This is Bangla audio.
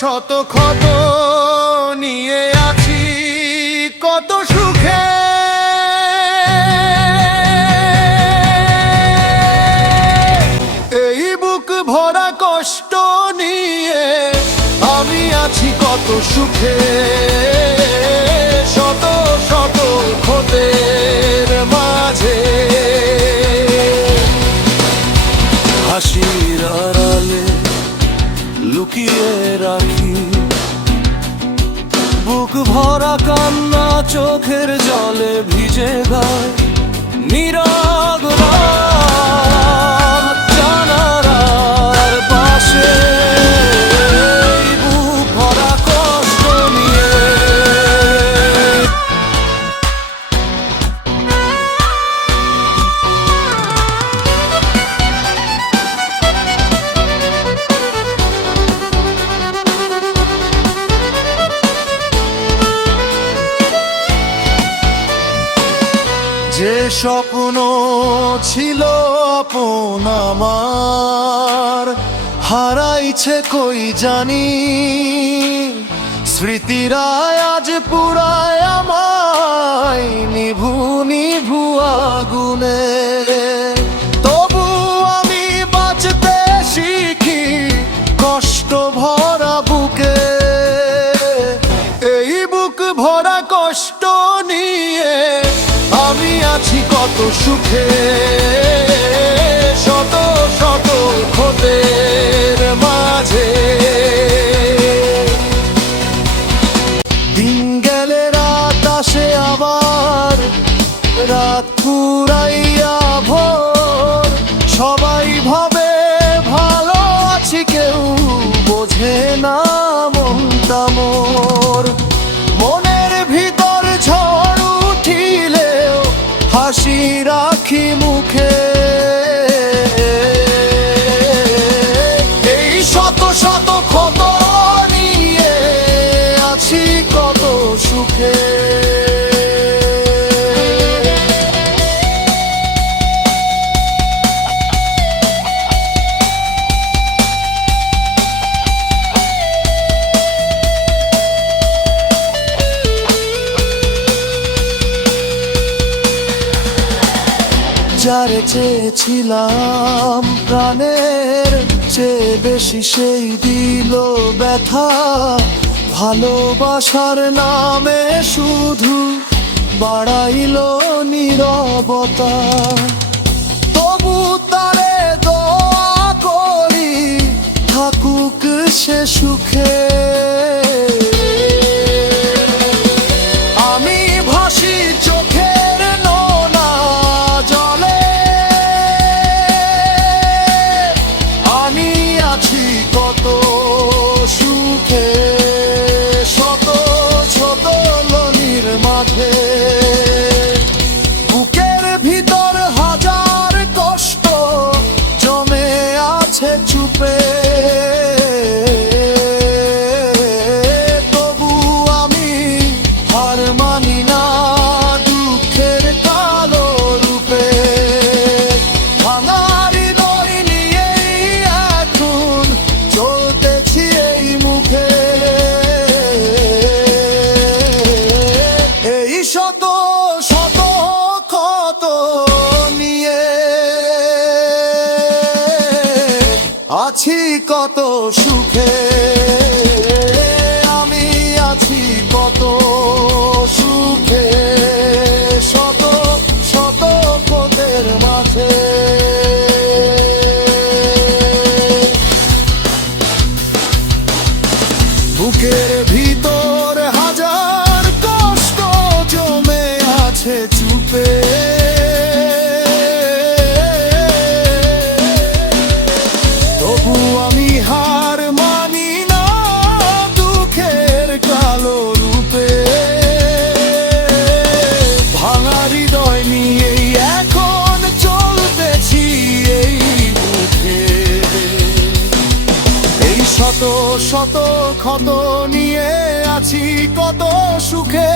শত ক্ষত নিয়ে আছি কত সুখে। এই বুক ভরা কষ্ট নিয়ে আমি আছি কত সুখে। শত শত ক্ষতের মাঝে হাসির আড়ালে লুকিয়ে রাখি বুক ভরা কান্না, চোখের জলে ভিজে গায় নীরব রাত জানালার পাশে। বুক ভরা কষ্ট নিয়ে যে স্বপ্ন ছিল আপন আমার হারাইছে কই জানি। স্মৃতিরা আজ পুরায় আমায় নিভু নিভু আগুনে। তবু আমি বাঁচতে শিখি কষ্ট ভরা বুকে। এই বুক ভরা কষ্ট নিয়ে আমি আছি কত সুখে। শত শত ক্ষতের মাঝে দিন গেলে রাত আসে আবার, রাত ফুরাইয়া ভোর। সবাই ভাবে ভালো আছি, কেউ বোঝে না মনটা মোর। মনের ভিতর ঝড় উঠিলেও হাসি রাখি মুখে। এই শত শত ক্ষত নিয়ে আছি কত সুখে। যারে চেয়েছিলাম প্রাণের চেয়ে বেশি সেই দিল ব্যথা। ভালোবাসার নামে শুধু বাড়াইল নীরবতা। তবু তারে দোয়া করি থাকুক সে সুখে। আমি ভাসি চোখের নোনা জলে, আমি আছি কত সুখে। শত ছোট লনির মাঝে বুকের ভিতর হাজার কষ্ট জমে আছে চুপে। তবু আমি হার মানি না দুঃখের কালো রূপে। ভাঙার হৃদয় নিয়েই এখন চলতেছি এই মুখে। এই শত শত ক্ষত নিয়ে আছি কত সুখে। আমি আছি কত সুখে। শত শত ক্ষতের মাঝে বুকের ভিতর হাজার কষ্ট জমে আছে চুপে। তবু আমি হার মানি না দুঃখের কালো রূপে। ভাঙা হৃদয় নিয়েই এখন চলতেছি এই মুখে। এই শত শত ক্ষত নিয়ে আছি কত সুখে।